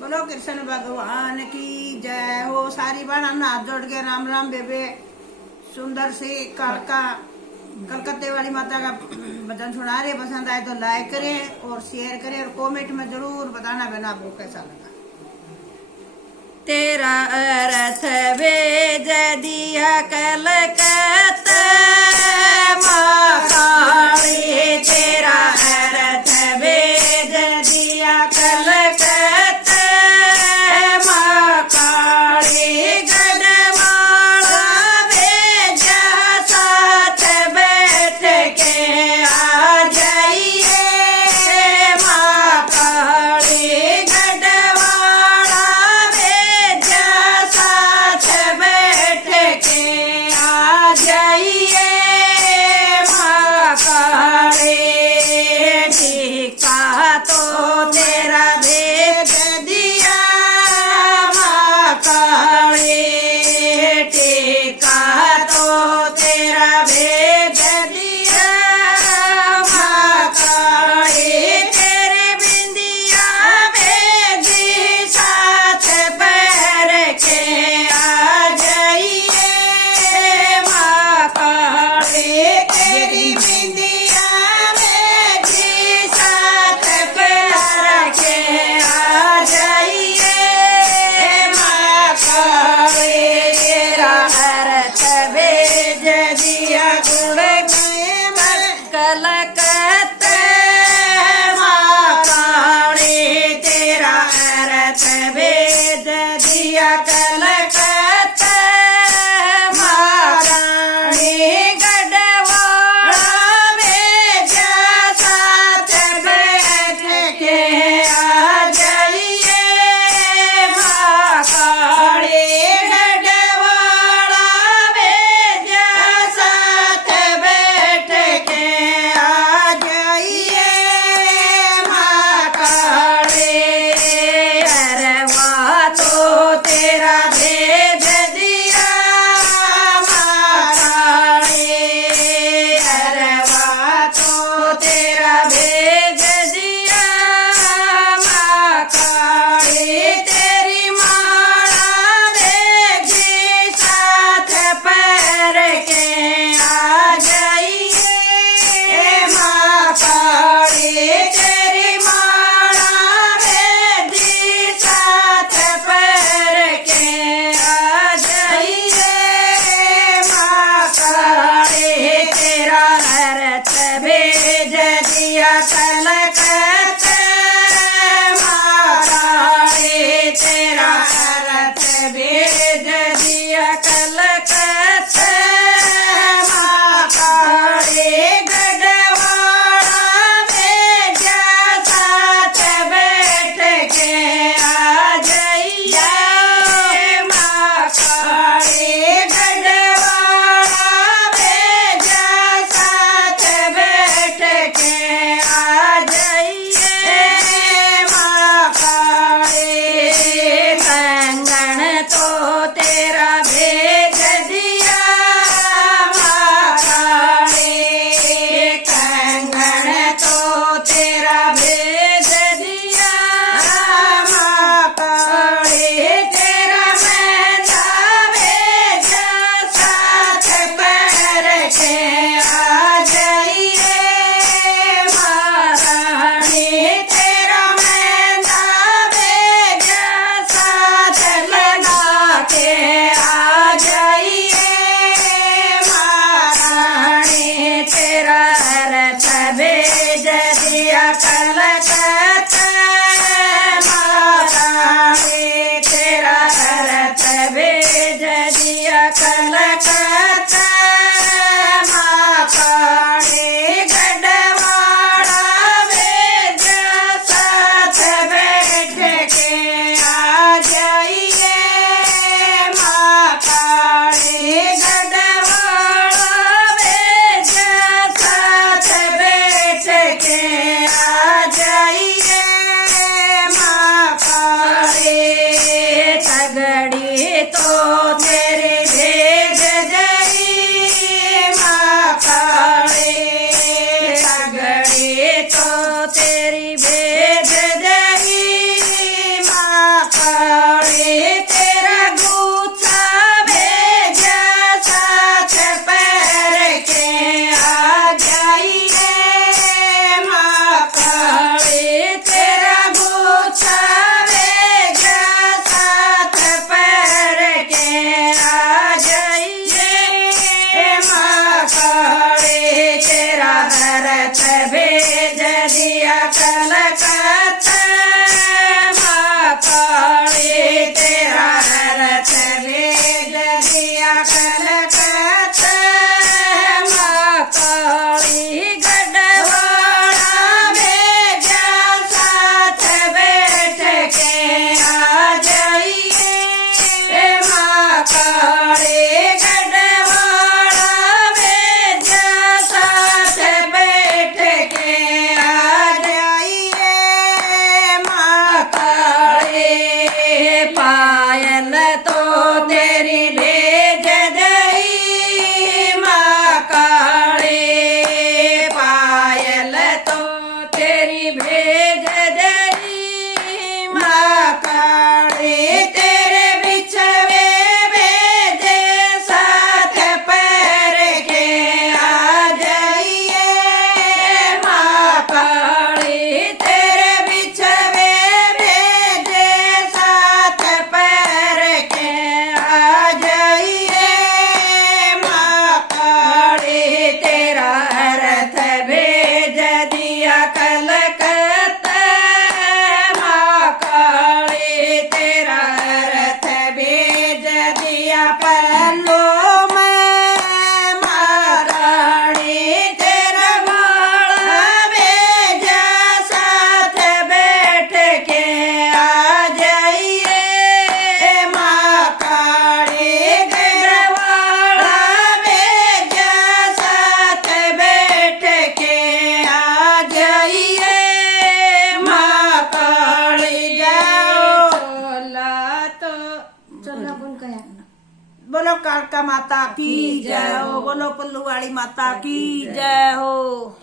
बोलो कृष्ण भगवान की जय हो। सारी बाणा हाथ जोड़ के राम राम बेबे। सुंदर सी कालका कलकत्ते वाली माता का भजन सुना रहे। पसंद आए तो लाइक करें और शेयर करें और कमेंट में जरूर बताना बहना आपको कैसा लगा। तेरा अर्थ भेज दिया कलकत्ता माँ काली। तेरा अर्थ भेज दिया कलकत्ता माँ काली। गढ़वाला भेजा साथ बैठ के आ जाइए माँ काली। गढ़वाला भेजा साथ बैठ के आ बोलो कालका माता की जय हो, बोलो पुल्लू वाली माता की जय हो।